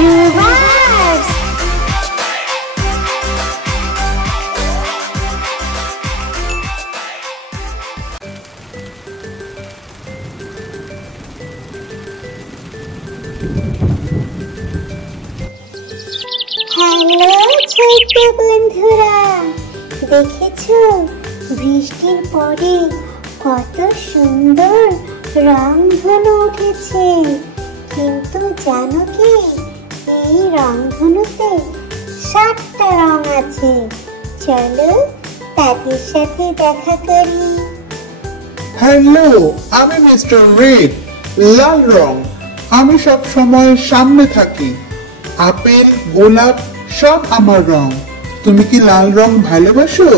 Reverse. Hello ছোট্ট বন্ধুরা, দেখেছো বৃষ্টির পরে কত সুন্দর রংধনু উঠেছে। কিন্তু জানো কি, এই রংধনুতে 7টা রং আছে। চলো তাদের সাথে দেখা করি। হ্যালো, আমি মিস্টার রেড। লাল রং। আমি সব সময় সামনে থাকি। আপেল, গোলাপ সব আমার রং। তুমি কি লাল রং ভালোবাসো?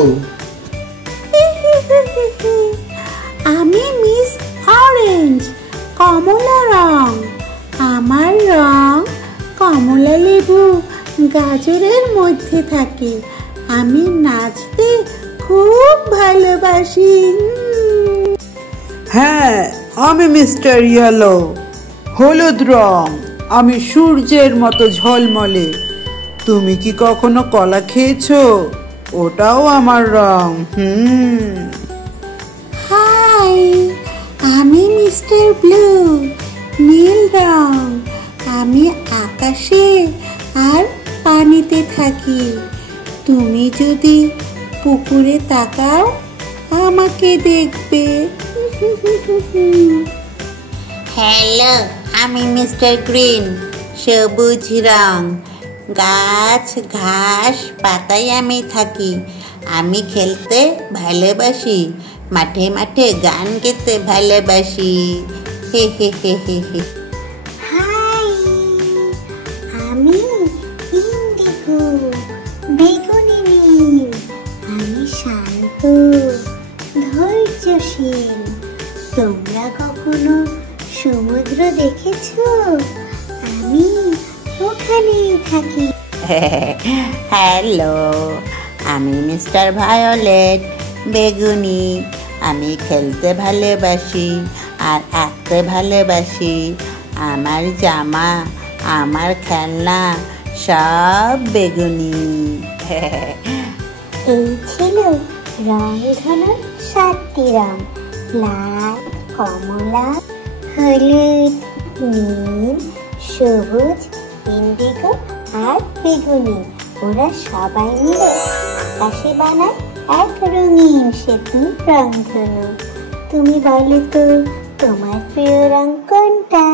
আমি মিস অরেঞ্জ, কমলা রং। আমার রং কমলা লেবু গাজরের মধ্যে থাকে। আমি নাচতে খুব ভালোবাসি। হ্যাঁ, আমি মিস্টার ইয়েলো, হলুদ রং। আমি সূর্যের মতো ঝলমলে। তুমি কি কখনো কলা খেয়েছো? ওটাও আমার রং। হাই, আমি মিস্টার ব্লু, নীল রং। আমি আকাশে আর পানিতে থাকি। তুমি যদি পুকুরে তাকাও আমাকে দেখবে। হ্যালো, আমি মিস্টার গ্রিন, সবুজ রং। গাছ, ঘাস, পাতায় আমি থাকি। আমি খেলতে ভালোবাসি, মাঠে মাঠে গান গেতে ভালোবাসি। হে হে হে হে হে। হাই, আমি ইন্ডিগো, বেগুনি নীল। আমি শান্ত, ধৈর্যশীল। তোমরা কখনো সমুদ্র দেখেছো? আমি ওখানেই থাকি। হ্যালো, আমি মিস্টার ভায়োলেট, বেগুনি। আমি খেলতে ভালোবাসি আর আঁকতে ভালোবাসি। আমার জামা, আমার খেলনা সব বেগুনি। এই ছিল রংধনুর 7টি রং। লাল, কমলা, হলুদ, নীল, সবুজ, ইন্ডিগো আর বেগুনি। ওরা সবাই মিলে আকাশে বানায় এক রঙিন সেতু রংধনু। তুমি বলো তো, তোমার প্রিয় রং কোনটা?